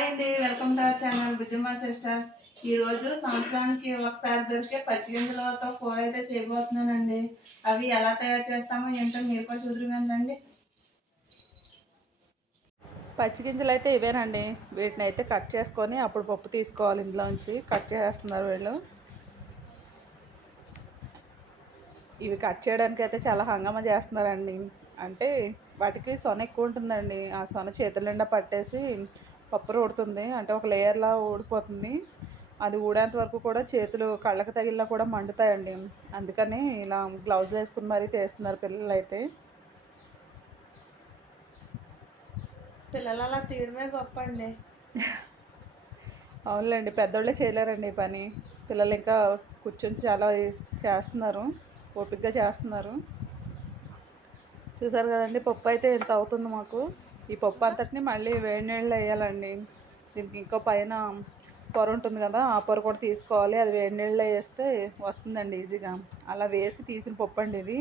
Hi అండి welcome to our channel Bujjamma sisters. ఈరోజు సంవత్సరానికి ఒకసారి దొరికే పచ్చిగింజలతో కూర అయితే చేయబోతున్నానండి. అవి ఎలా తయారు చేస్తామో ఏంటో మీరు కూడా చూద్దామండి పచ్చి గింజలు అయితే ఇవేనండి. వీటిని అయితే కట్ చేసుకొని అప్పుడు పప్పు తీసుకోవాలి ఇందులోంచి. కట్ చేస్తున్నారు వీళ్ళు. ఇవి కట్ చేయడానికి అయితే చాలా హంగామా చేస్తున్నారండి. అంటే వాటికి సొన ఎక్కువ ఉంటుందండి. ఆ సొన చేతుల నిండా పట్టేసి పప్పు ఊడుతుంది అంటే ఒక లేయర్లా ఊడిపోతుంది. అది ఊడేంత వరకు కూడా చేతులు కళ్ళకి తగిలినా కూడా మండుతాయండి. అందుకని ఇలా గ్లౌజులు వేసుకుని మరీ తీస్తున్నారు పిల్లలు అయితే పిల్లలు అలా తీయడమే గొప్ప అండి అవునులేండి పెద్దోళ్ళే చేయలేరండి ఈ పని. పిల్లలు ఇంకా కూర్చొని చాలా చేస్తున్నారు. ఓపికగా చేస్తున్నారు. చూసారు కదండి పప్పు అయితే ఎంత అవుతుంది మాకు. ఈ పప్పు అంతటిని మళ్ళీ వేడి నీళ్ళు వేయాలండి. దీనికి ఇంకో పైన పొర ఉంటుంది కదా ఆ పొర కూడా తీసుకోవాలి. అది వేడి నీళ్ళలో వేస్తే వస్తుందండి ఈజీగా. అలా వేసి తీసిన పప్పు అండి ఇది.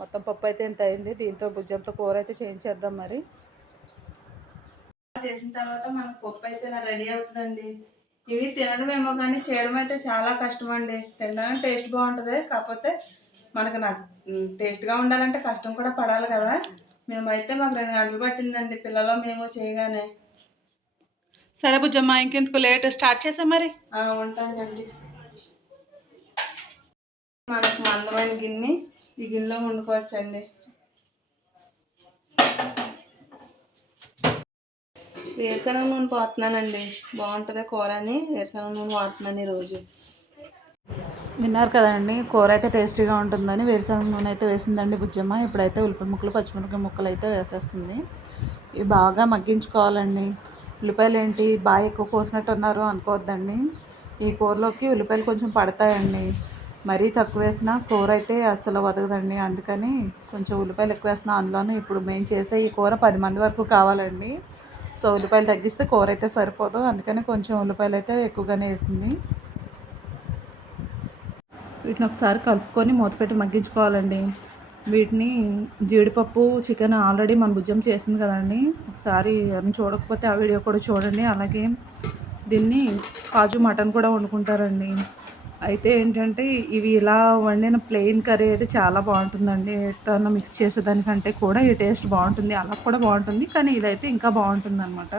మొత్తం పప్పు అయితే ఎంత అయింది. దీంతో భుజంతో కూర అయితే చేయించేద్దాం మరి. చేసిన తర్వాత మనకు పప్పు అయితే ఇలా రెడీ అవుతుందండి. ఇవి తినడం ఏమో కానీ చేయడం అయితే చాలా కష్టం అండి తినడానికి టేస్ట్ బాగుంటుంది. కాకపోతే మనకు నా టేస్ట్గా ఉండాలంటే కష్టం కూడా పడాలి కదా. మేమైతే మాకు రెండు గంటలు పట్టిందండి పిల్లలు మేము చేయగానే. సరే బుజ్జమ్మ ఇంకెందుకు లేట్? స్టార్ట్ చేసాం మరి. ఆ, ఉంటానండి మనకు మందమైన గిన్నె ఈ గిన్నెలో వండుకోవచ్చండి. వేరుశనగ నూనె పోతున్నానండి. బాగుంటుంది కూర అని వేరుశనగ నూనె వాడుతున్నాను ఈరోజు. విన్నారు కదండి. కూర అయితే టేస్టీగా ఉంటుందని వేరుశనగ నూనె అయితే వేసిందండి బుజ్జమ్మ. ఇప్పుడైతే ఉల్లిపాయ ముక్కలు పచ్చిమిరపకాయ ముక్కలు అయితే వేసేస్తుంది. ఇవి బాగా మగ్గించుకోవాలండి. ఉల్లిపాయలు ఏంటి బాగా ఎక్కువ కోసినట్టు ఉన్నారు అనుకోవద్దండి. ఈ కూరలోకి ఉల్లిపాయలు కొంచెం పడతాయండి. మరీ తక్కువ వేసినా కూర అయితే అస్సలు వదగదండి. అందుకని కొంచెం ఉల్లిపాయలు ఎక్కువ వేసినా అందులోనూ ఇప్పుడు మేము చేసే ఈ కూర పది మంది వరకు కావాలండి. సో ఉల్లిపాయలు తగ్గిస్తే కూర అయితే సరిపోదు. అందుకని కొంచెం ఉల్లిపాయలు అయితే ఎక్కువగానే వేసింది. వీటిని ఒకసారి కలుపుకొని మూత పెట్టి మగ్గించుకోవాలండి. వీటిని జీడిపప్పు చికెన్ ఆల్రెడీ మన భుజం చేసింది కదండి. ఒకసారి చూడకపోతే ఆ వీడియో కూడా చూడండి. అలాగే దీన్ని కాజు మటన్ కూడా వండుకుంటారండి. అయితే ఏంటంటే ఇవి ఇలా వండిన ప్లెయిన్ కర్రీ అయితే చాలా బాగుంటుందండి. ఎట్లా మిక్స్ చేసేదానికంటే కూడా ఈ టేస్ట్ బాగుంటుంది. అలా కూడా బాగుంటుంది. కానీ ఇదైతే ఇంకా బాగుంటుంది అనమాట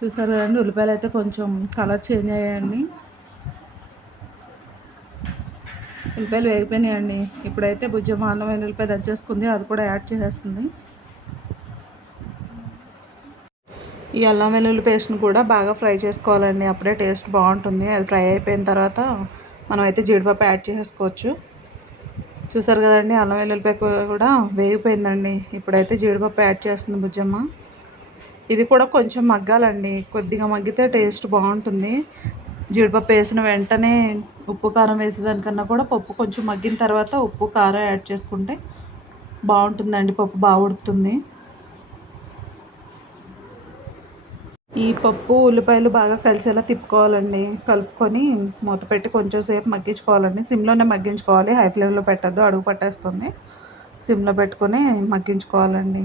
చూసారు కదండి ఉల్లిపాయలు అయితే కొంచెం కలర్ చేంజ్ అయ్యాయండి. ఉల్లిపాయలు వేగిపోయినాయండి. ఇప్పుడైతే భుజం అల్లం ఉల్లిపాయ దంచేసుకుంది అది కూడా యాడ్ చేసేస్తుంది. ఈ అల్లం వెల్లుల్లి పేస్ట్ని కూడా బాగా ఫ్రై చేసుకోవాలండి అప్పుడే టేస్ట్ బాగుంటుంది. అది ఫ్రై అయిపోయిన తర్వాత మనం అయితే జీడిపప్పు యాడ్ చేసేసుకోవచ్చు. చూసారు కదండి అల్లం వెల్లుల్లిపాయ కూడా వేగిపోయిందండి. ఇప్పుడైతే జీడిపప్పు యాడ్ చేస్తుంది బుజ్జమ్మ ఇది కూడా కొంచెం మగ్గాలండి. కొద్దిగా మగ్గితే టేస్ట్ బాగుంటుంది. జీడిపప్పు వేసిన వెంటనే ఉప్పు కారం వేసేదానికన్నా కూడా పప్పు కొంచెం మగ్గిన తర్వాత ఉప్పు కారం యాడ్ చేసుకుంటే బాగుంటుందండి. పప్పు బాగా ఉడుకుతుంది. ఈ పప్పు ఉల్లిపాయలు బాగా కలిసేలా తిప్పుకోవాలండి. కలుపుకొని మూత పెట్టి కొంచెం సేపు మగ్గించుకోవాలండి. సిమ్లోనే మగ్గించుకోవాలి. హై ఫ్లేమ్లో పెట్టద్దు. అడుగు పట్టేస్తుంది. సిమ్లో పెట్టుకొని మగ్గించుకోవాలండి.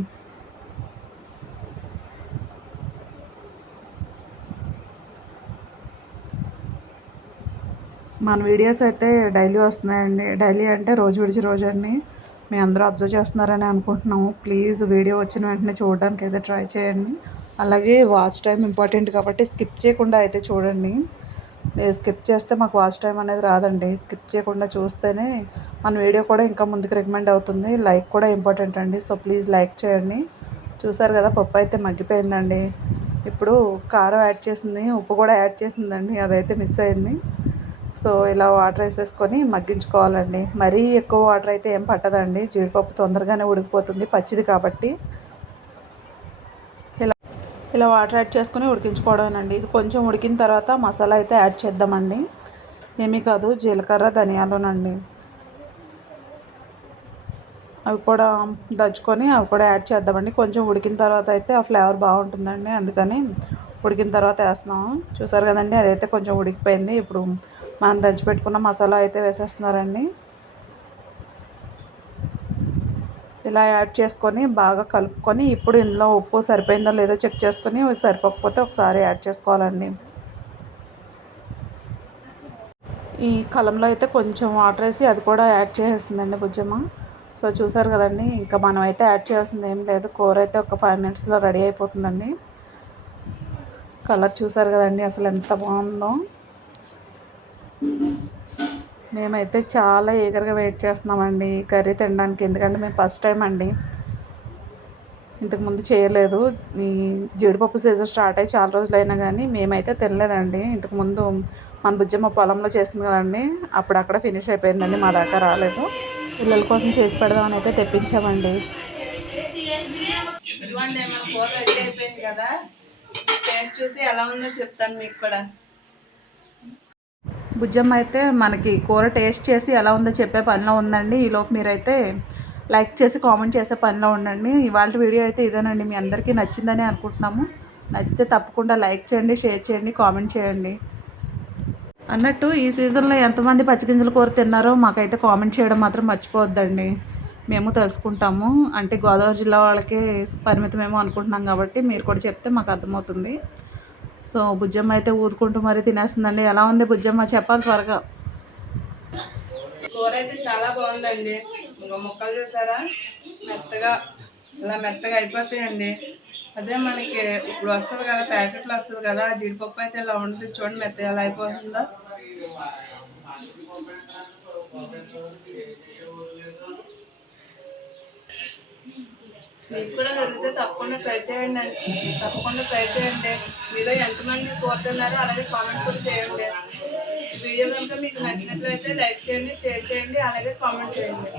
మన వీడియోస్ అయితే డైలీ వస్తున్నాయండి. డైలీ అంటే రోజు విడిచి రోజు అండి మీ అందరూ అబ్జర్వ్ చేస్తున్నారని అనుకుంటున్నాము. ప్లీజ్ వీడియో వచ్చిన వెంటనే చూడడానికి అయితే ట్రై చేయండి. అలాగే వాచ్ టైం ఇంపార్టెంట్ కాబట్టి స్కిప్ చేయకుండా అయితే చూడండి. స్కిప్ చేస్తే మాకు వాచ్ టైం అనేది రాదండి. స్కిప్ చేయకుండా చూస్తేనే మన వీడియో కూడా ఇంకా ముందుకు రికమెండ్ అవుతుంది. లైక్ కూడా ఇంపార్టెంట్ అండి. సో ప్లీజ్ లైక్ చేయండి. చూసారు కదా పప్పు అయితే మగ్గిపోయిందండి. ఇప్పుడు కారం యాడ్ చేసింది ఉప్పు కూడా యాడ్ చేసిందండి. అదైతే మిస్ అయింది. సో ఇలా వాటర్ వేసేసుకొని మగ్గించుకోవాలండి. మరీ ఎక్కువ వాటర్ అయితే ఏం పట్టదండి. జీడిపప్పు తొందరగానే ఉడికిపోతుంది. పచ్చిది కాబట్టి. ఇలా ఇలా వాటర్ యాడ్ చేసుకుని ఉడికించుకోవడం అండి ఇది కొంచెం ఉడికిన తర్వాత మసాలా అయితే యాడ్ చేద్దామండి. ఏమీ కాదు జీలకర్ర ధనియాలునండి. అవి కూడా దంచుకొని అవి కూడా యాడ్ చేద్దామండి. కొంచెం ఉడికిన తర్వాత అయితే ఆ ఫ్లేవర్ బాగుంటుందండి. అందుకని ఉడికిన తర్వాత వేస్తున్నాము చూసారు కదండి అదైతే కొంచెం ఉడికిపోయింది. ఇప్పుడు మనం దంచి పెట్టుకున్న మసాలా అయితే వేసేస్తున్నారండి. ఇలా యాడ్ చేసుకొని బాగా కలుపుకొని ఇప్పుడు ఇందులో ఉప్పు సరిపోయిందో లేదో చెక్ చేసుకొని సరిపోకపోతే ఒకసారి యాడ్ చేసుకోవాలండి. ఈ కలంలో అయితే కొంచెం వాటర్ వేసి అది కూడా యాడ్ చేసేసిందండి బుజ్జమ్మ. సో చూసారు కదండి ఇంకా మనం అయితే యాడ్ చేయాల్సింది ఏం లేదు. కూర అయితే ఒక ఫైవ్ మినిట్స్లో రెడీ అయిపోతుందండి. కలర్ చూసారు కదండి అసలు ఎంత బాగుందో. మేమైతే చాలా ఈగర్గా వెయిట్ చేస్తున్నామండి. కర్రీ తినడానికి. ఎందుకంటే మేము ఫస్ట్ టైం అండి. ఇంతకుముందు చేయలేదు. ఈ జీడిపప్పు సీజన్ స్టార్ట్ అయ్యి చాలా రోజులు అయినా కానీ మేమైతే తినలేదండి. ఇంతకుముందు మన బుజ్జమ్మ పొలంలో చేస్తుంది కదండి. అప్పుడు అక్కడ ఫినిష్ అయిపోయిందండి. మా దాకా రాలేదు. పిల్లల కోసం చేసి పెడదామని అయితే తెప్పించామండి. అయిపోయింది కదా. టేస్ట్ చూసి ఎలా ఉందో చెప్తాను మీకు కూడా. భుజం అయితే మనకి కూర టేస్ట్ చేసి ఎలా ఉందో చెప్పే పనిలో ఉందండి. ఈలోపు మీరైతే లైక్ చేసి కామెంట్ చేసే పనిలో ఉండండి. ఇవాళ వీడియో అయితే ఇదేనండి. మీ అందరికీ నచ్చిందని అనుకుంటున్నాము. నచ్చితే తప్పకుండా లైక్ చేయండి షేర్ చేయండి కామెంట్ చేయండి. అన్నట్టు ఈ సీజన్లో ఎంతమంది పచ్చిగింజల కూర తిన్నారో మాకైతే కామెంట్ చేయడం మాత్రం మర్చిపోవద్దండి. మేము తెలుసుకుంటాము. అంటే గోదావరి జిల్లా వాళ్ళకి పరిమితమేమో అనుకుంటున్నాం కాబట్టి మీరు కూడా చెప్తే మాకు అర్థమవుతుంది. సో బుజ్జమ్మ అయితే ఊదుకుంటూ మరీ తినేస్తుందండి. ఎలా ఉంది బుజ్జమ్మ? చెప్పాలి త్వరగా. కూర అయితే చాలా బాగుందండి. ఇంకా ముక్కలు చూసారా? మెత్తగా ఇలా మెత్తగా అయిపోతాయండి. అదే మనకి ఇప్పుడు వస్తుంది కదా ప్యాకెట్లు వస్తుంది కదా జీడిపప్పు అయితే ఇలా ఉంటుంది చూడండి మెత్తగా ఎలా అయిపోతుందో. మీకు కూడా దొరికితే తప్పకుండా ట్రై చేయండి అండి. తప్పకుండా ట్రై చేయండి. మీలో ఎంతమంది కోరుతున్నారో అలాగే కామెంట్ కూడా చేయండి. వీడియో కనుక మీకు నచ్చినట్లయితే లైక్ చేయండి షేర్ చేయండి అలాగే కామెంట్ చేయండి.